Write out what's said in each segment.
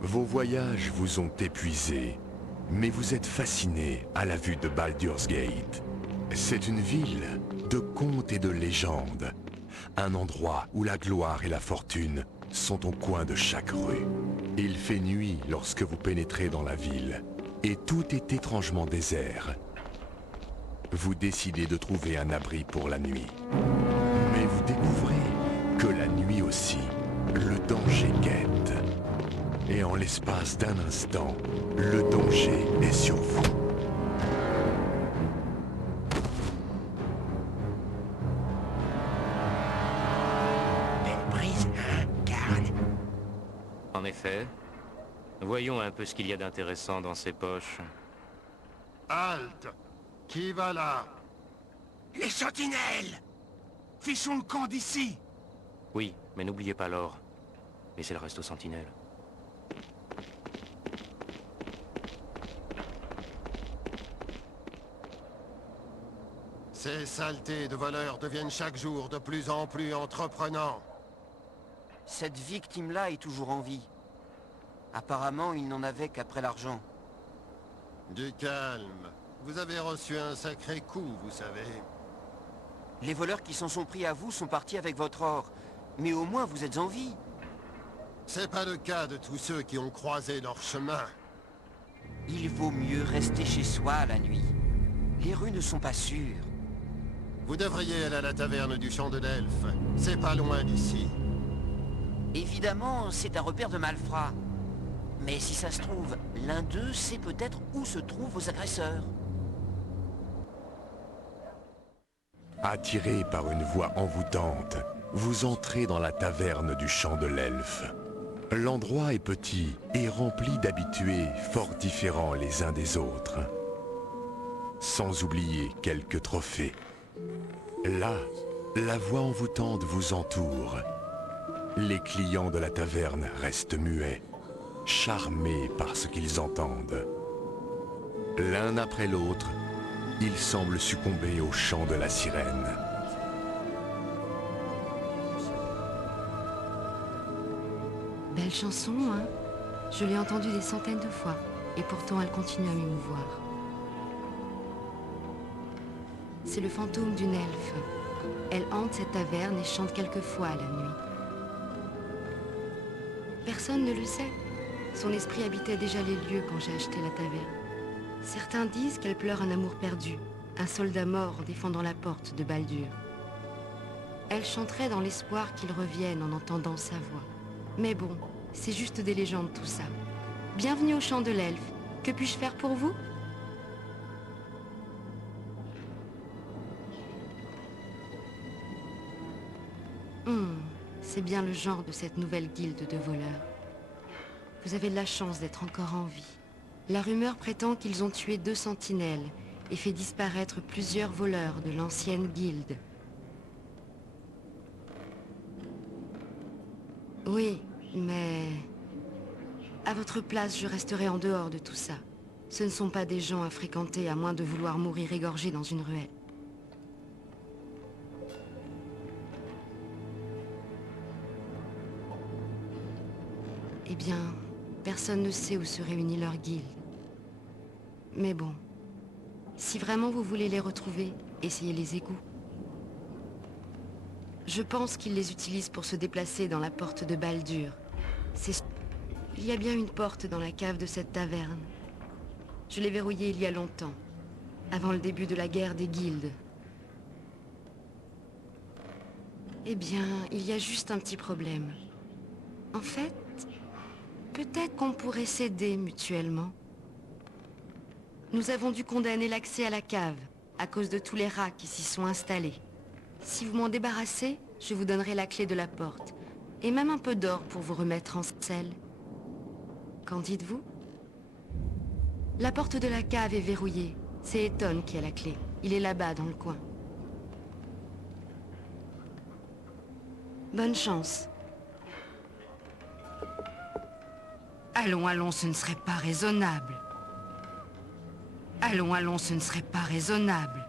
Vos voyages vous ont épuisé, mais vous êtes fasciné à la vue de Baldur's Gate. C'est une ville de contes et de légendes, un endroit où la gloire et la fortune sont au coin de chaque rue. Il fait nuit lorsque vous pénétrez dans la ville, et tout est étrangement désert. Vous décidez de trouver un abri pour la nuit. Mais vous découvrez que la nuit aussi, le danger guette. Et en l'espace d'un instant, le danger est sur vous. Belle prise, hein, Karl? En effet. Voyons un peu ce qu'il y a d'intéressant dans ces poches. Halte! Qui va là? Les sentinelles! Fichons le camp d'ici! Oui, mais n'oubliez pas l'or. Laissez le reste aux sentinelles. Ces saletés de voleurs deviennent chaque jour de plus en plus entreprenants. Cette victime-là est toujours en vie. Apparemment, il n'en avait qu'après l'argent. Du calme. Vous avez reçu un sacré coup, vous savez. Les voleurs qui s'en sont pris à vous sont partis avec votre or. Mais au moins, vous êtes en vie. C'est pas le cas de tous ceux qui ont croisé leur chemin. Il vaut mieux rester chez soi la nuit. Les rues ne sont pas sûres. Vous devriez aller à la taverne du Champ de l'Elfe. C'est pas loin d'ici. Évidemment, c'est un repère de malfrats. Mais si ça se trouve, l'un d'eux sait peut-être où se trouvent vos agresseurs. Attiré par une voix envoûtante, vous entrez dans la taverne du Champ de l'Elfe. L'endroit est petit et rempli d'habitués fort différents les uns des autres. Sans oublier quelques trophées. Là, la voix envoûtante vous entoure. Les clients de la taverne restent muets, charmés par ce qu'ils entendent. L'un après l'autre, ils semblent succomber au chant de la sirène. Belle chanson, hein? Je l'ai entendue des centaines de fois, et pourtant elle continue à m'émouvoir. C'est le fantôme d'une elfe. Elle hante cette taverne et chante quelquefois la nuit. Personne ne le sait. Son esprit habitait déjà les lieux quand j'ai acheté la taverne. Certains disent qu'elle pleure un amour perdu, un soldat mort en défendant la porte de Baldur. Elle chanterait dans l'espoir qu'il revienne en entendant sa voix. Mais bon, c'est juste des légendes tout ça. Bienvenue au Champ de l'Elfe. Que puis-je faire pour vous? C'est bien le genre de cette nouvelle guilde de voleurs. Vous avez de la chance d'être encore en vie. La rumeur prétend qu'ils ont tué 2 sentinelles et fait disparaître plusieurs voleurs de l'ancienne guilde. Oui, mais... à votre place, je resterai en dehors de tout ça. Ce ne sont pas des gens à fréquenter à moins de vouloir mourir égorgé dans une ruelle. Eh bien, personne ne sait où se réunit leur guilde. Mais bon, si vraiment vous voulez les retrouver, essayez les égouts. Je pense qu'ils les utilisent pour se déplacer dans la porte de Baldur. Il y a bien une porte dans la cave de cette taverne. Je l'ai verrouillée il y a longtemps, avant le début de la guerre des guildes. Eh bien, il y a juste un petit problème. En fait, peut-être qu'on pourrait s'aider mutuellement. Nous avons dû condamner l'accès à la cave, à cause de tous les rats qui s'y sont installés. Si vous m'en débarrassez, je vous donnerai la clé de la porte, et même un peu d'or pour vous remettre en selle. Qu'en dites-vous? La porte de la cave est verrouillée. C'est Ethan qui a la clé. Il est là-bas, dans le coin. Bonne chance. Allons, allons, ce ne serait pas raisonnable. Allons, allons, ce ne serait pas raisonnable.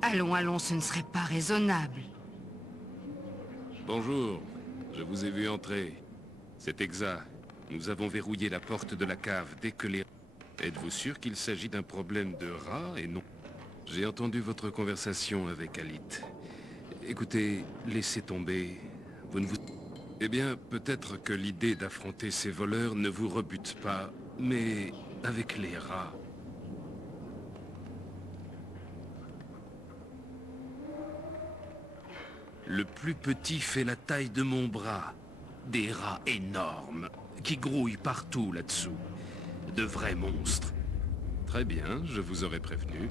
Allons, allons, ce ne serait pas raisonnable. Bonjour, je vous ai vu entrer. C'est exact. Nous avons verrouillé la porte de la cave dès que les... Êtes-vous sûr qu'il s'agit d'un problème de rats et non? J'ai entendu votre conversation avec Alit. Écoutez, laissez tomber. Vous ne vous... Eh bien, peut-être que l'idée d'affronter ces voleurs ne vous rebute pas, mais avec les rats... Le plus petit fait la taille de mon bras. Des rats énormes, qui grouillent partout là-dessous. De vrais monstres. Très bien, je vous aurais prévenu.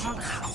prendra.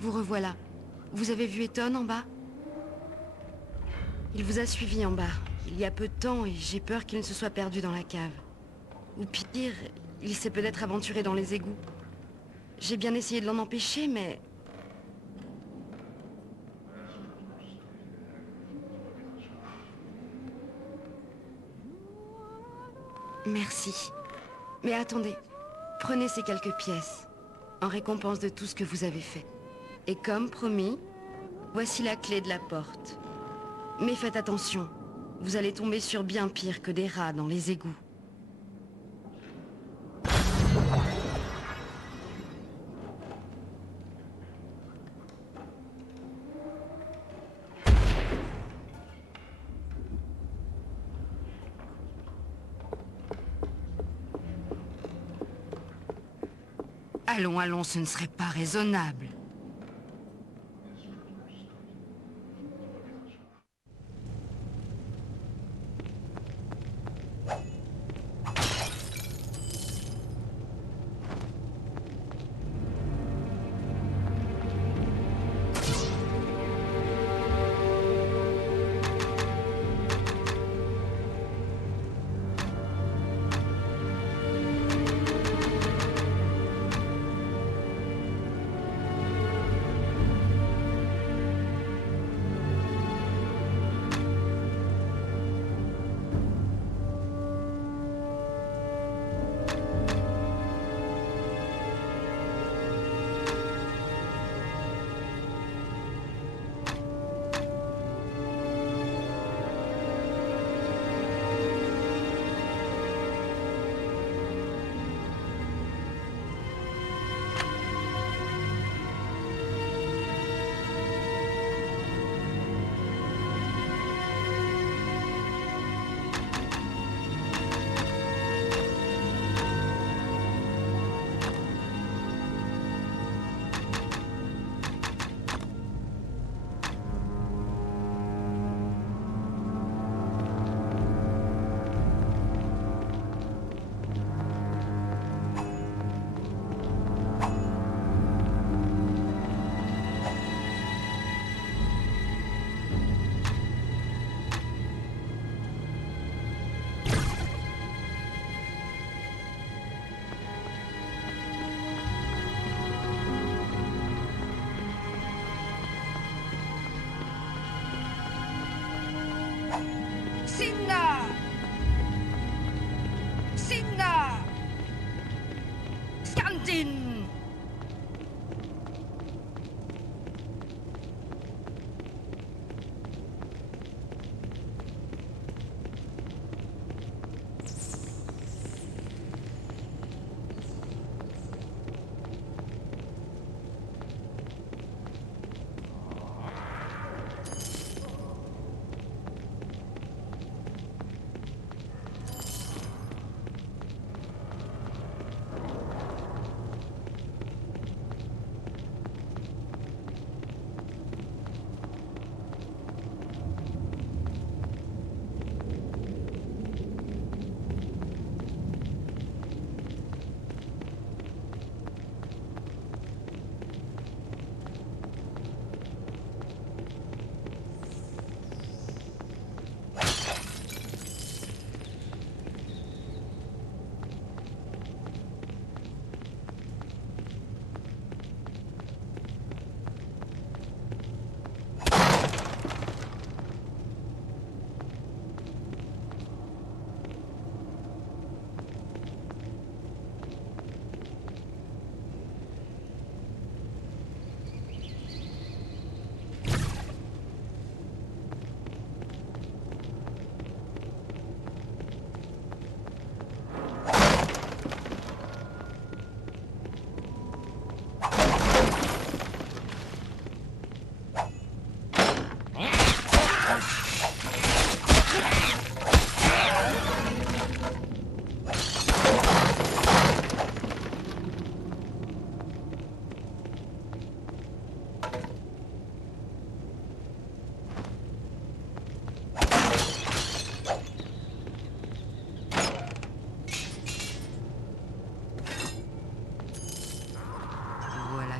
vous revoilà. Vous avez vu Ethan en bas? Il vous a suivi en bas, il y a peu de temps, et j'ai peur qu'il ne se soit perdu dans la cave. Ou pire, il s'est peut-être aventuré dans les égouts. J'ai bien essayé de l'en empêcher, mais... Merci. Mais attendez, prenez ces quelques pièces, en récompense de tout ce que vous avez fait. Et comme promis, voici la clé de la porte. Mais faites attention, vous allez tomber sur bien pire que des rats dans les égouts. Allons, allons, ce ne serait pas raisonnable.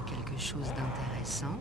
quelque chose d'intéressant.